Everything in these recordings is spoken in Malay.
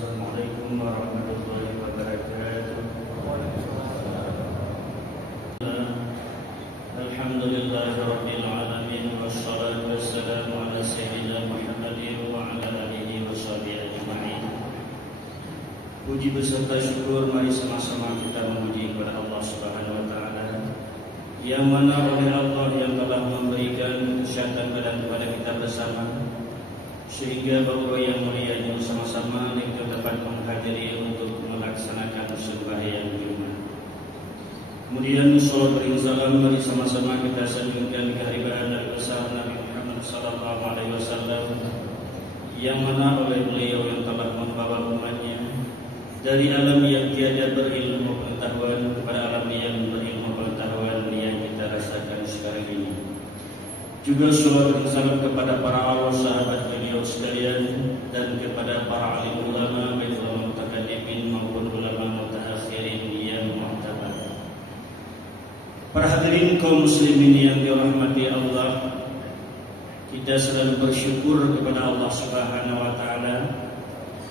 Assalamualaikum warahmatullahi wabarakatuh. Alhamdulillahirabbil alamin wassalatu wassalamu ala sayyidina Muhammadin wa ala alihi washabihi ajma'in. Puji beserta syukur mari sama-sama kita memuji kepada Allah Subhanahu wa taala yang mana oleh Allah yang telah memberikan kesehatan badan kepada kita bersama, sehingga Bapak yang mulia ini sama-sama kita dapat menghadiri untuk melaksanakan sembahyang Jumat. Kemudian salat dan salam mari sama-sama kita sanjungkan kehadiran Nabi besar Nabi Muhammad sallallahu alaihi wasallam yang mana oleh beliau yang telah membawa umatnya dari alam yang tiada berilmu pengetahuan kepada alam yang berilmu pengetahuan yang kita rasakan sekarang ini. Juga salat dan salam kepada para awal sahabat beliau sekalian dan kepada para alim ulama baik ulama mutaqaddimin maupun ulama mutaakhirin yang mu'tabar. Para hadirin kaum muslimin yang dirahmati Allah, kita selalu bersyukur kepada Allah Subhanahu wa taala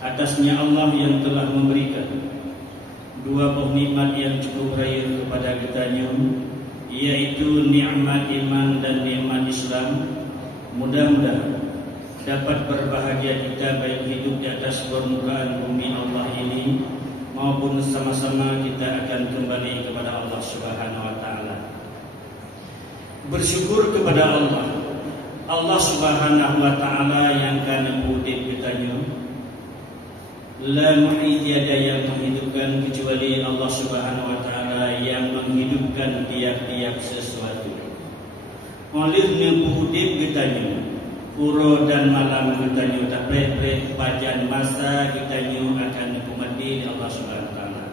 atasnya Allah yang telah memberikan dua buah nikmat yang cukup raya kepada kitanya, yaitu nikmat iman dan nikmat Islam. Mudah-mudahan dapat berbahagia kita baik hidup di atas permukaan bumi Allah ini maupun sama-sama kita akan kembali kepada Allah Subhanahu wa taala. Bersyukur kepada Allah Subhanahu wa taala yang kana udip kitanya. La muhyiddada yang menghidupkan kecuali Allah Subhanahu wa taala yang menghidupkan tiap-tiap sesuatu. Oleh nyebudip kitanya puro dan malam kitanya tak preh-preh pajan masa kitanya akan kumati Allah Subhanahu wa taala.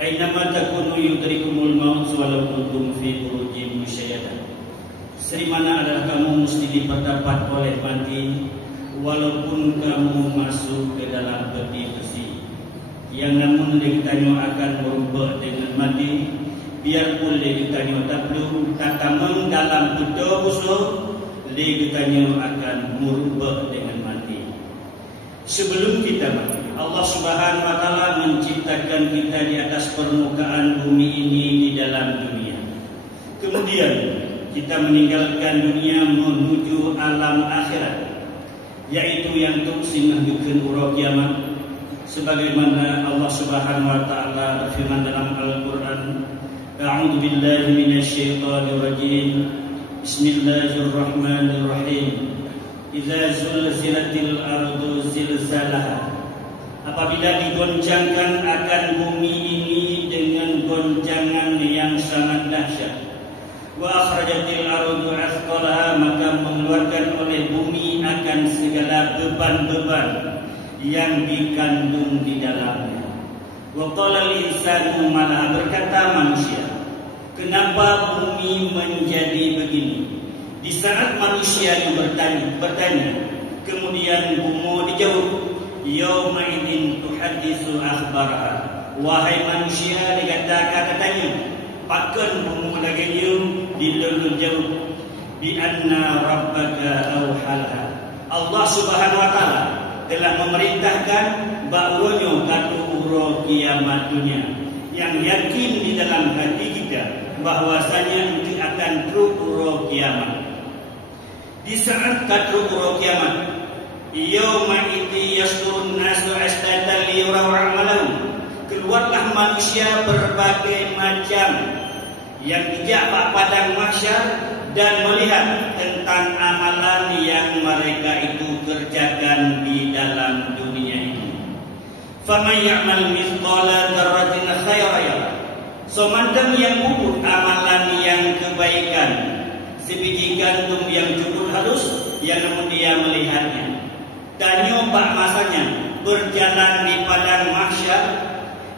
Ainama takunu yudrikumul maut walau kuntum fi burujin musyayyada. Serimana adalah kamu mesti diperdapat oleh mati walaupun kamu masuk ke dalam peti besi, yang namun ditanya akan merubah dengan mati, biarpun ditanya tak belum tatameng dalam betul busuk, ditanya akan merubah dengan mati. Sebelum kita mati, Allah Subhanahu wa taala menciptakan kita di atas permukaan bumi ini di dalam dunia. Kemudian kita meninggalkan dunia menuju alam akhirat, yaitu yang tuksing menunjukkan urut kiamat, sebagaimana Allah Subhanahu wa taala berfirman dalam Al-Qur'an, A'udzu billahi minasyaitonir rajim. Bismillahirrahmanirrahim. Idza zulzilatil ardu zilzalaha. Apabila digoncangkan akan bumi ini dengan goncangan yang sangat dahsyat. Wa akhrajatil ardu athqalaha, maka mengeluarkan oleh bumi akan segala beban-beban yang dikandung di dalamnya. Wa qala al-insanu ma, berkata manusia, kenapa bumi menjadi begini? Di saat manusia yang bertanya, kemudian bumi dijawab, yauma idzin tuhaddisu akhbaraha. Wahai manusia, dikatakan katanya, pakan bumi lagi dilulun jauh bi anna rabbaka auhalha. Allah Subhanahu wa taala telah memerintahkan bahwanya katu uro kiamat dunia, yang yakin di dalam hati kita bahwasanya nanti akan uro kiamat. Di saat katu uro kiamat, yauma idzi yasturun nasu ashtatan liyuraw a'malahum, keluarlah manusia berbagai macam yang dijak padang mahsyar dan melihat tentang amalan yang mereka itu kerjakan di dalam dunia ini. Faman ya'mal mithqala dzarratin khairan yarah. Semacam yang gugur amalan yang kebaikan, sebiji gandum yang cukup halus, yang namun dia melihatnya. Dan nyoba masanya berjalan di padang mahsyar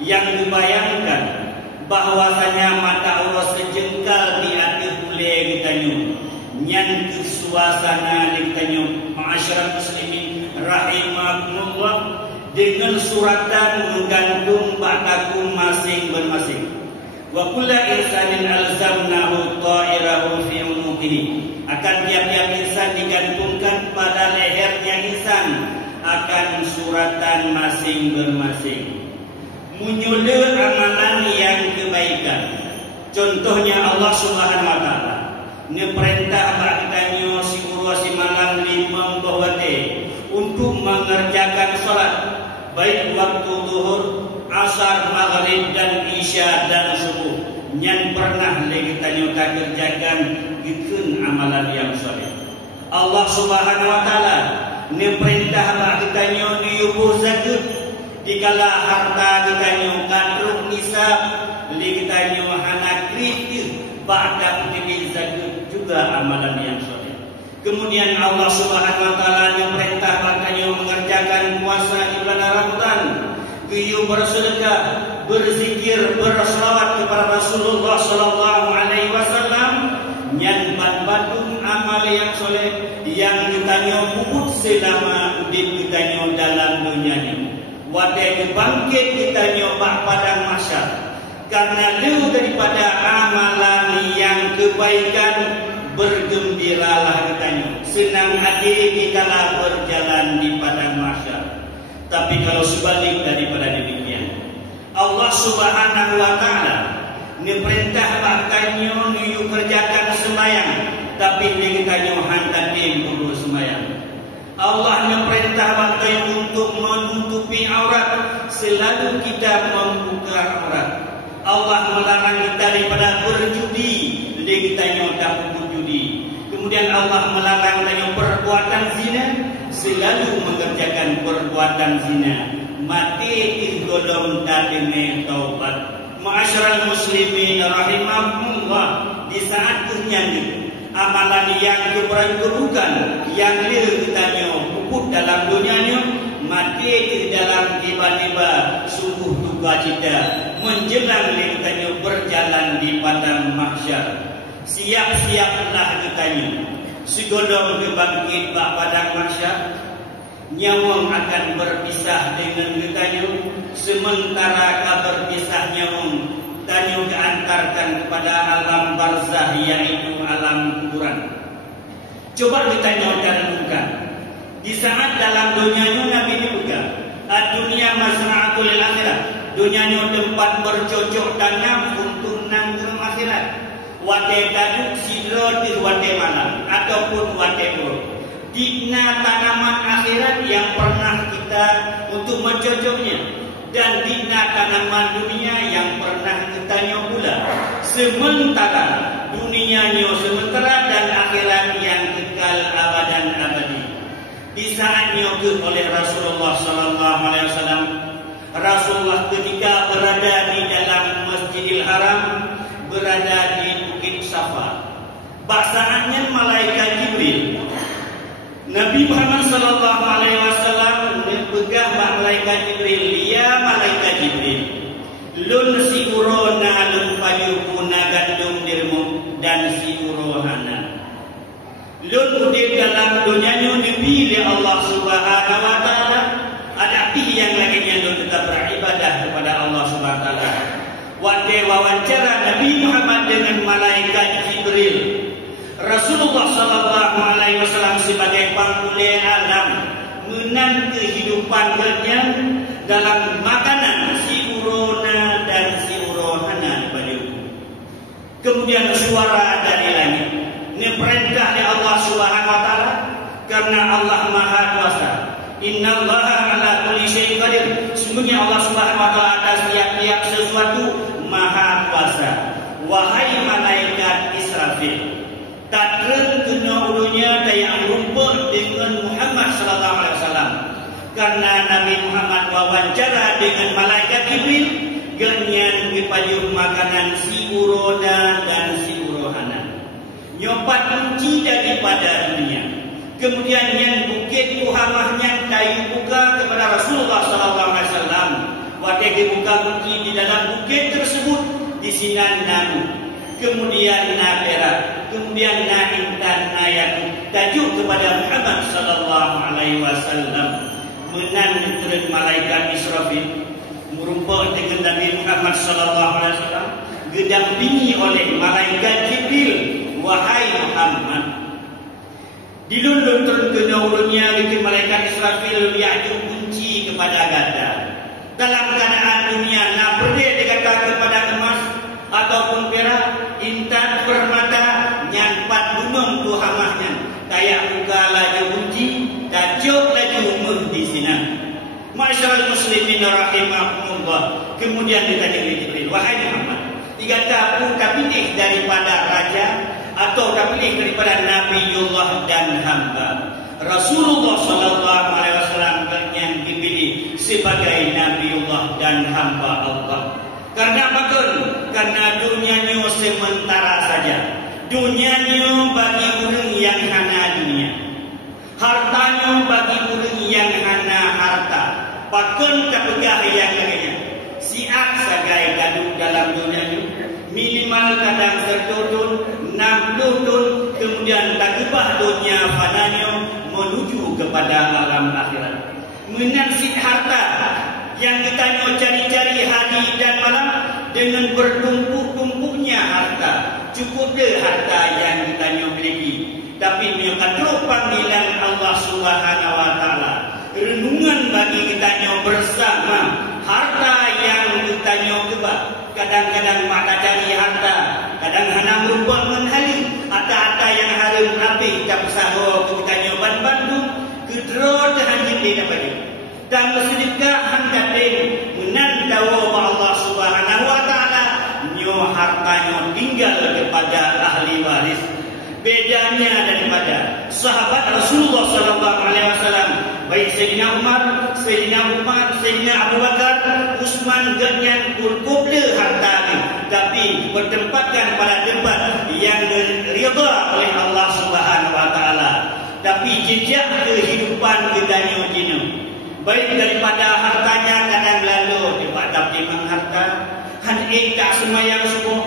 yang dibayangkan bahwasanya mata Allah sejengkal di atas boleh ditanya nyan ke suasana ditanya ma'asyiral muslimin rahimakumullah dengan suratan menggantung bataku masing-masing. Wa kullu insanin alzamnahu ta'irahu fi unuqihi, akan tiap-tiap insan digantungkan pada lehernya insan akan suratan masing bermasing. Menyulut amalan yang kebaikan. Contohnya Allah Subhanahu wa taala ngeperintah bakitanya si urus si malam 5 bahwate untuk mengerjakan salat baik waktu zuhur, asar, maghrib dan isya dan subuh. Yang pernah kita nyata kerjakan gikeun amalan yang soleh. Allah Subhanahu wa taala ngeperintah bakitanya niubuh zakat dikala harta kita nyo kadruk nisab li kita nyo hana kritik ba'da utili zakat juga amalan yang soleh. Kemudian Allah Subhanahu wa taala yang perintah makanya mengerjakan puasa di bulan Ramadan, kiyu bersedekah, berzikir, berselawat kepada Rasulullah sallallahu alaihi wasallam, nyan badung amal yang soleh yang ditanya puput selama hidup kita dalam dunia ini. Wadai bangkit kita nyoba padang mahsyar. Karena itu daripada amalan yang kebaikan, bergembiralah katanya. Senang hati dikala berjalan di padang mahsyar. Tapi kalau sebalik daripada demikian, Allah Subhanahu wa taala memerintah katanya niu kerjakan sembahyang, tapi katanya hantar perlu sembahyang. Allah memerintah katanya untuk menutupi aurat, selalu kita membuka aurat. Allah melarang kita daripada berjudi, kita tak berjudi. Kemudian Allah melarang kita perbuatan zina, selalu mengerjakan perbuatan zina. Mati golong dademe taubat. Ma'asyiral muslimin rahimahumullah, di saat terjadi amalan yang keburukan yang kita puput dalam dunianya, mati di dalam tiba-tiba sungguh duka cita menjelang kita berjalan di padang mahsyar. Siap-siaplah kitanya segolong kebangkit padang mahsyar, nyawang akan berpisah dengan kitanya, sementara kabar pisah nyawang tanya diantarkan kepada alam barzah, yaitu alam kuburan. Coba kita renungkan. Di saat dalam dunia Nabi juga, dunia mazra'atul akhirat, dunia tempat bercocok tanam untuk nanggung akhirat. Wate kaduk sidro di wate malam ataupun wate bro. Dina tanaman akhirat yang pernah kita untuk mencocoknya, dan dina tanaman dunia yang pernah kita pula. Sementara dunianya sementara dan akhirat yang kekal abadan abadi. Di saat nyoge oleh Rasulullah sallallahu alaihi wasallam, Rasulullah ketika berada di dalam Masjidil Haram, berada di Bukit Safa, basaannya malaikat Jibril. Nabi Muhammad sallallahu alaihi wasallam berpegang malaikat Jibril, ya malaikat Jibril, lun si urona lun payuhuna gandum dirmu dan si urohana. Lun udip dalam dunianya dipilih Allah Subhanahu wa taala, ada yang lainnya lun tetap beribadah kepada Allah Subhanahu wa taala. Wade wawancara Nabi Muhammad dengan malaikat Jibril. Rasulullah sallallahu alaihi wasallam sebagai penghulu alam menang kehidupan kenyang dalam makanan si urona dan si urohana baju. Kemudian suara dari langit, ini perintah dari Allah Subhanahu wa taala, karena Allah Maha Kuasa. Innallaha ala kulli syai'in qadir. Sungguhnya Allah Subhanahu wa taala atas tiap-tiap sesuatu Maha Kuasa. Wahai malaikat Israfil, takren kena ulunya daya rumput dengan Muhammad sallallahu alaihi wasallam, karena Nabi Muhammad wawancara dengan malaikat Jibril genyan dipayuh makanan si uroda dan si urohana, nyopat kunci daripada dunia. Kemudian yang bukit muhamahnya kayu buka kepada Rasulullah sallallahu alaihi wasallam, waktu dibuka kunci di dalam bukit tersebut di sinan namu. Kemudian na perak, kemudian na intan na yakut, tajuk kepada Muhammad sallallahu alaihi wasallam. Menan turun malaikat Israfil merumpuk dengan Nabi Muhammad sallallahu alaihi wasallam, didampingi oleh malaikat Jibril. Wahai Muhammad, Dilundun turun ke dunia dengan malaikat Israfil Ya'juj kunci kepada gada. Dalam keadaan dunia nak berdaya dikatakan kepada emas ataupun perak, intan, permata, nyampat gunung tu hamahnya. Kayak buka laju kunci, tajuk laju di sini. Ma'asyiral muslimin rahimahumullah. Kemudian ditanya oleh Jibril, wahai Muhammad, dikata aku pilih daripada raja atau pilih daripada Nabiullah dan hamba. Rasulullah sallallahu alaihi wasallam yang dipilih sebagai Nabiullah dan hamba Allah. Karena apa? Karena dunianya sementara saja. Dunianya bagi orang yang hana dunia. Hartanya bagi orang yang hana harta. Pakon kapegah yang lainnya. Siap sebagai gaduh dalam dunia ini. Minimal kadang tertutun 60 tahun, kemudian takbah dunia fananya menuju kepada alam akhirat. Menasib harta yang kita cari-cari hari dan malam dengan bertumpuk-tumpuknya harta. Cukup deh harta yang kita miliki. Tapi menurut panggilan Allah Subhanahu wa taala, renungan bagi kita bersama harta yang kita kebak. Kadang-kadang mata cari harta, kadang hana merupakan menghali harta-harta yang harum api tak usaha kita nyoban Bandung kedro tahan jadi dapat. Dan bersedekah handatin menandawa Allah Subhanahu wa taala nyo hartanya tinggal kepada ahli waris. Bedanya daripada sahabat Rasulullah sallallahu alaihi wasallam, baik Sayyidina Umar, Sayyidina Abu Bakar, Utsman dengan kubla harta ini, tapi bertempatkan pada tempat yang ridha oleh Allah Subhanahu wa taala. Tapi jejak kehidupan gedanya jina, baik daripada hartanya kadang lalu dapat timang harta, han tak semayang subuh,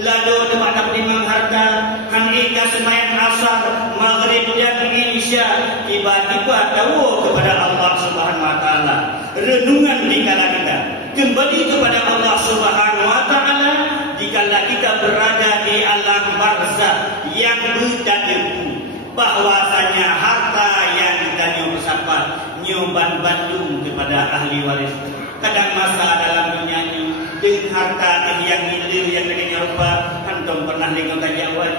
lalu dapat timang harta, han tak semayang asar, maghrib dan isya, tiba-tiba tahu kepada Allah Subhanahu wa taala. Renungan dikala kita kembali kepada Allah Subhanahu wa taala dikala kita berada di alam barzakh yang bertemu bahwasanya harta yang kita bersama nyoban Bandung kepada ahli waris. Kadang masa dalam dunia ini dengan harta yang hilir yang dengan rupa antum pernah dengar tajawab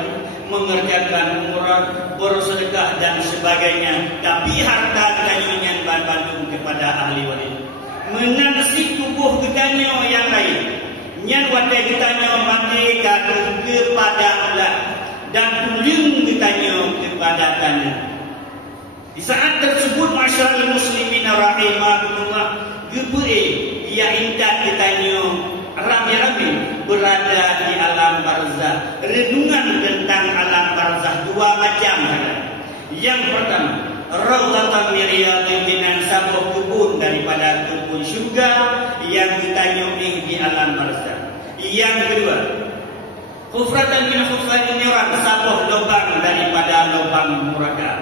mengerjakan umrah, bersedekah dan sebagainya, tapi harta kita nyoban Bandung kepada ahli waris. Menasih tubuh kita yang lain, nyan wadai kita mati kepada Allah dan tuling kita kepada tanah. Di saat tersebut masyarakat muslimin rahimahumullah gepe ia indah kita rame-rame berada di alam barzakh. Renungan tentang alam barzakh dua macam. Yang pertama, raudhatan min riyadil minan, sebuah kebun daripada kebun syurga yang kita di alam barzakh. Yang kedua, hufratan min hufratin niran, sebuah lubang daripada lubang neraka.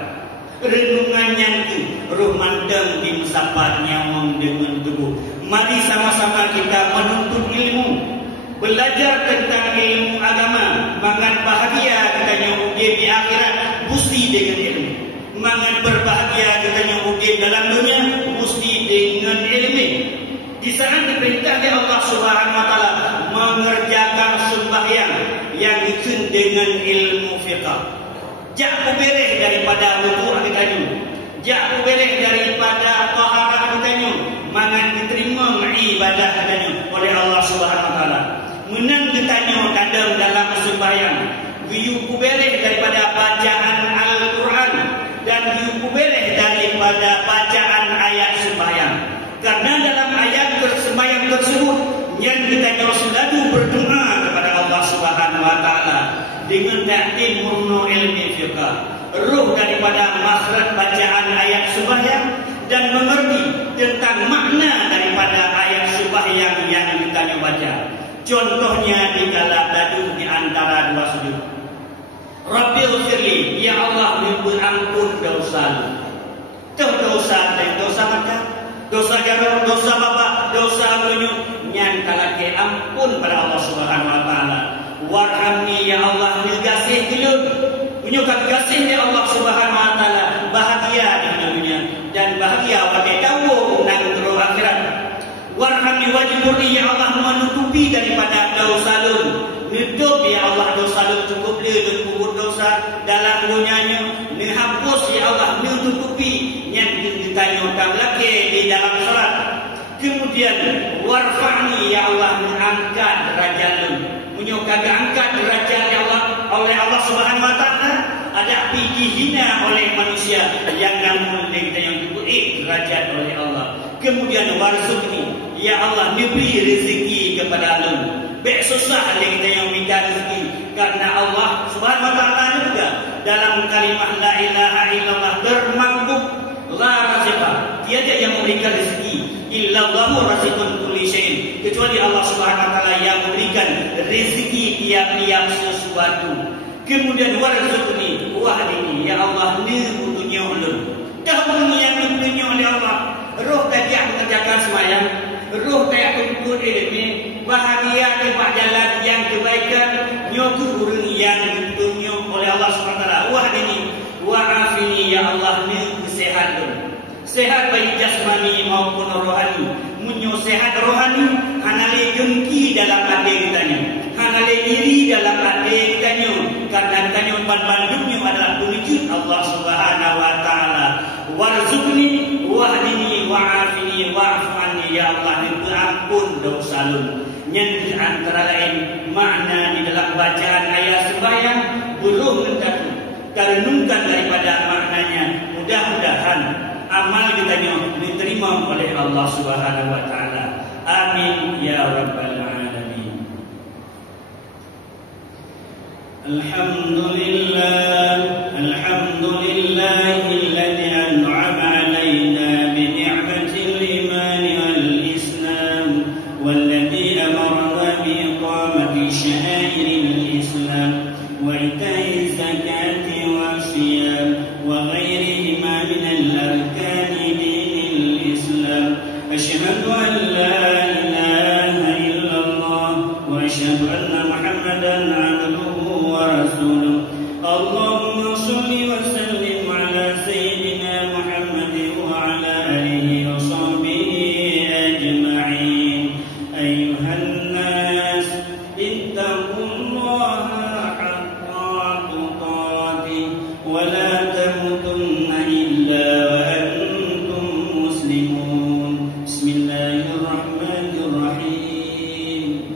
Renungan yang ruh mandang di sahabat nyawang dengan tubuh. Mari sama-sama kita menuntut ilmu, belajar tentang ilmu agama, mangan bahagia kita nyawudir di akhirat mesti dengan ilmu, mangan berbahagia kita nyawudir dalam dunia mesti dengan ilmu. Di saat diperintah oleh Allah Subhanahu wa taala mengerjakan sembahyang yang itu dengan ilmu fiqh. Jak berberes daripada wudu kita ni, jak berberes daripada taharah kita ni, mangan diterima ibadah kita ni oleh Allah Subhanahu wa taala. Menang kita ni kadang dalam sembahyang, biu berberes daripada bacaan Al-Quran dan biu berberes daripada bacaan ayat sembahyang. Karena dalam ayat sembahyang tersebut yang kita selalu berdoa kepada Allah Subhanahu wa taala dengan takdim murno ilmi fiqh, ruh daripada makhraj bacaan ayat sembahyang dan mengerti tentang makna daripada ayat sembahyang yang kita baca. Contohnya di kala dadu di antara dua sujud. Rabbil firli, ya Allah minta ampun dosa. Dosa dan dosa mata, dosa garau, dosa bapa, dosa menyuk, nyan kalake ampun pada Allah Subhanahu wa taala. Warhamni ya Allah bil gasih gelun. Punya kasih ya Allah Subhanahu wa taala syukur ni ya Allah menutupi daripada dosa lun. Nutup ya Allah dosa lun, cukup dia kubur dosa dalam dunianya. Menghapus ya Allah, menutupi yang ditanya tak lagi di dalam salat. Kemudian warfa'ni ya Allah, mengangkat derajat lun. Menyokong angkat derajat ya Allah oleh Allah Subhanahu wa taala. Ada dihina oleh manusia yang namun kita yang diberi derajat oleh Allah. Kemudian warzuqni ya Allah, beri rezeki kepada lun. Baik susah kita yang minta rezeki, karena Allah Subhanahu wa taala juga dalam kalimah la ilaha illallah termaktub la raziqa, tiada yang memberikan rezeki illallahu raziqun kulli syai'in, kecuali Allah Subhanahu wa taala yang memberikan rezeki tiap-tiap sesuatu. Kemudian warzuqni wahdini ya Allah, ni butuhnya ulun. Dah bunyi yang dipunyai oleh Allah. Roh tajak mengerjakan semayang, roh tajak tuntut ilmu, bahagia di jalan yang kebaikan, nyoku urun yang dipunyai oleh Allah SWT. Wahdini wa'afini ya Allah, ni kesehatan. Sehat baik jasmani maupun rohani. Munyo sehat rohani, hanale dengki dalam hati kitanya, hanale iri dalam hati kitanya, karena kitanya bandungnya adalah menuju Allah Subhanahu wa taala. Warzuqni wahdini wa'afini wa'fu anni ya Allah, ampun dosa lun. Yang antara lain makna di dalam bacaan ayat sembahyang belum mencakup, renungkan daripada maknanya. Mudah-mudahan amal kita diterima oleh Allah Subhanahu wa taala. Amin ya rabbal alamin. Alhamdulillahilladzi an'ama 'alaina bi ni'matil iman wal islam walladzi amarna bi iqamati sya'airil islam wa ita'iz zakati wasiyam wa ghairihima min al-arkani dinil islam. Asyhadu an la ilaha illallah wa asyhadu anna Muhammadan 'abduhu wa rasuluh. Allahumma shalli wa sallim ala sayyidina Muhammad wa ala alihi wa sahbihi ajma'in. Ayyuhan nas ittaqullaha haqqa tuqatih wa la tamutunna illa wa antum muslimun. Bismillahirrahmanirrahim.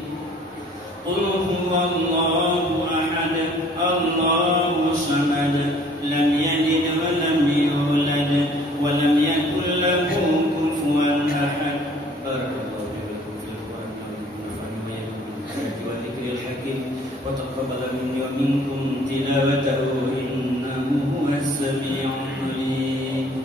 Qul huwallahu ahad, Allahu samad, lam yalid wa lam yulad wa lam yakul lahu kufuwan ahad. Barakallahu fiikum fil Qur'an wa dhikril hakim wa taqabbal minni wa minkum tilawatahu innahu huwas sami'ul 'alim.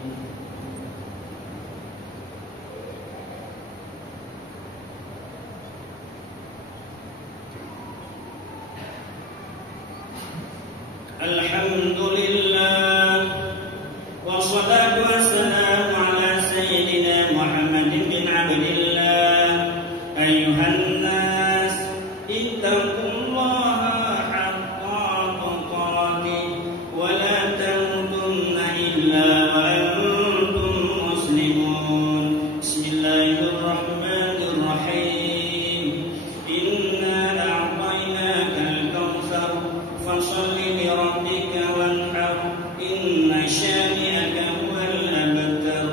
Alhamdulillah wassalatu wassalamu ala sayyidina Muhammadin bin Abdillah. Ayyuhan nas ittaqullaha haqqa tuqatih wa la tamutunna illa wa antum muslimun. Bismillahirrahmanirrahim. Inna a'tainakal kautsar fasalli li rabbika wanhar, inna syani'aka huwal abtar.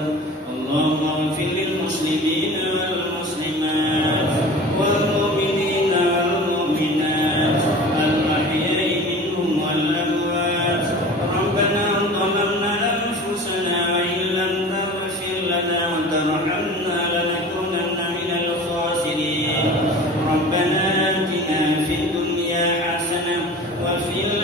Allahumma ighfir lil muslimina wal muslimat wal mu'minina wal mu'minat al ahya'i minhum wal amwat. Rabbana zalamna anfusana wa in lam taghfir lana wa tarhamna lanakunanna minal khasirin. Rabbana atina fid dunya hasanah wa fil